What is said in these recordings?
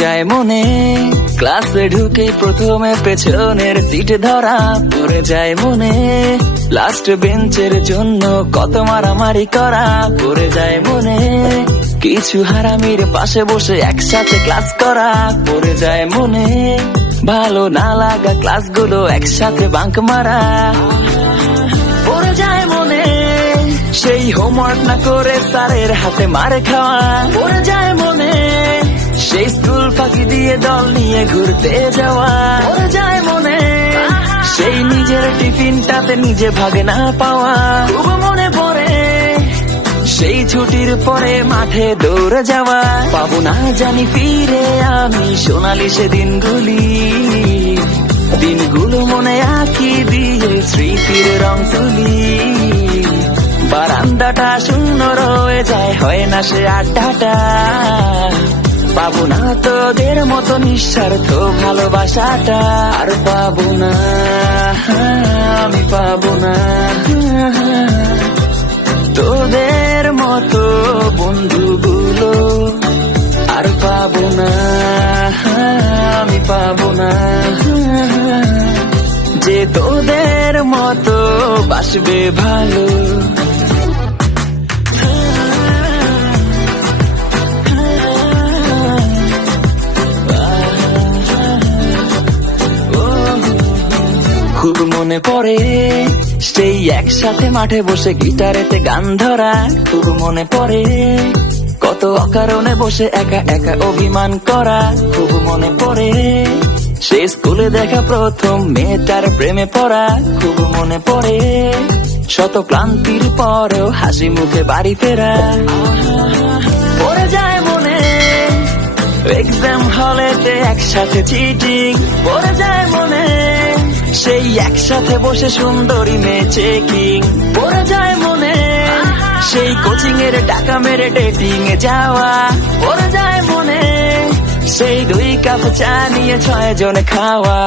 যায় মনে ক্লাসে ঢুকে প্রথমে পেছনের সিট ধরা পড়ে যায় মনে লাস্ট বেঞ্চের জন্য কত মারামারি করা পড়ে যায় মনে কিছু হারামির পাশে বসে একসাথে ক্লাস করা পড়ে যায় মনে ভালো না লাগা ক্লাসগুলো একসাথে বাঙ্ক মারা পড়ে যায় মনে সেই হোমওয়ার্ক না করে স্যারের হাতে মারে খাওয়া পড়ে যায় মনে সেই স্কুল ফাঁকি দিয়ে দল নিয়ে ঘুরতে যাওয়া পড়ে যায় মনে সেই নিজের টিফিনটাতে নিজে ভাগে না পাওয়া খুব মনে পড়ে সেই ছুটির পরে মাঠে দৌড়ে যাওয়া পাবো না জানি ফিরে আমি সোনালি সে দিনগুলো মনে আঁকি দিয়ে স্মৃতির রং তুলি বারান্দাটা শূন্য রয়ে যায় হয় না সে আড্ডাটা পাবো না তোদের মতো নিঃস্বার্থ ভালোবাসাটা আর পাবো না আমি পাবো না তোদের মতো বন্ধুগুলো আর পাবো না আমি পাবো না যে তোদের মতো বাসবে ভালো খুব মনে পড়ে সেই একসাথে মাঠে বসে গিটারেতে গান ধরা খুব মনে পড়ে কত অকারণে বসে একা একা অভিমান করা খুব মনে পড়ে সেই স্কুলে দেখা প্রথম মেয়েটার প্রেমে পড়া খুব মনে পড়ে শত ক্লান্তির পরেও হাসি মুখে বাড়ি ফেরা পড়ে যায় মনে এক্সাম হলেতে একসাথে চিটিং পড়ে যায় মনে সেই একসাথে বসে সুন্দরী মেয়ে চেকিং পড়ে যায় মনে সেই কোচিং এর টাকা মেরে ডেটিং এ যাওয়া পড়ে যায় মনে সেই 2 কাপ চা নিয়ে 6 জনে খাওয়া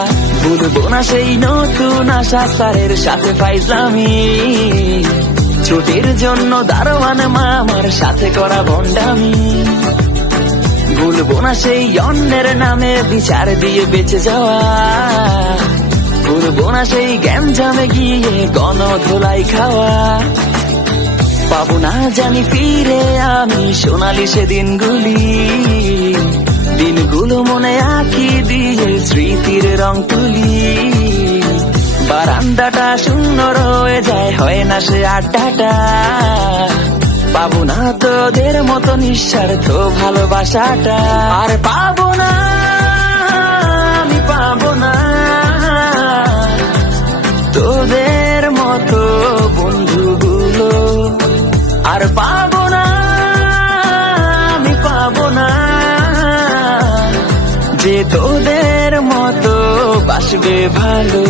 ভুলবো না সেই নতুন আশা স্যারের সাথে ফাইজলামি ছুটির জন্য দারোয়ান মামার সাথে করা ভণ্ডামি ভুলবো না সেই অন্যের নামে বিচার দিয়ে বেঁচে যাওয়া ভুলবো না সেই গ্যাঞ্জামে গিয়ে গণধোলাই খাওয়া পাবো না জানি ফিরে আমি সোনালি সে দিনগুলো মনে আঁকি দিয়ে স্মৃতির রং তুলি বারান্দাটা শূন্য রয়ে যায় হয় না সে আড্ডাটা পাবো না তোদের মতো নিঃস্বার্থ ভালোবাসাটা আর পাবো না আমি পাবো না তোদের মতো বন্ধুগুলো আর পাবো না আমি পাবো না যে তোদের মতো বাসবে ভালো।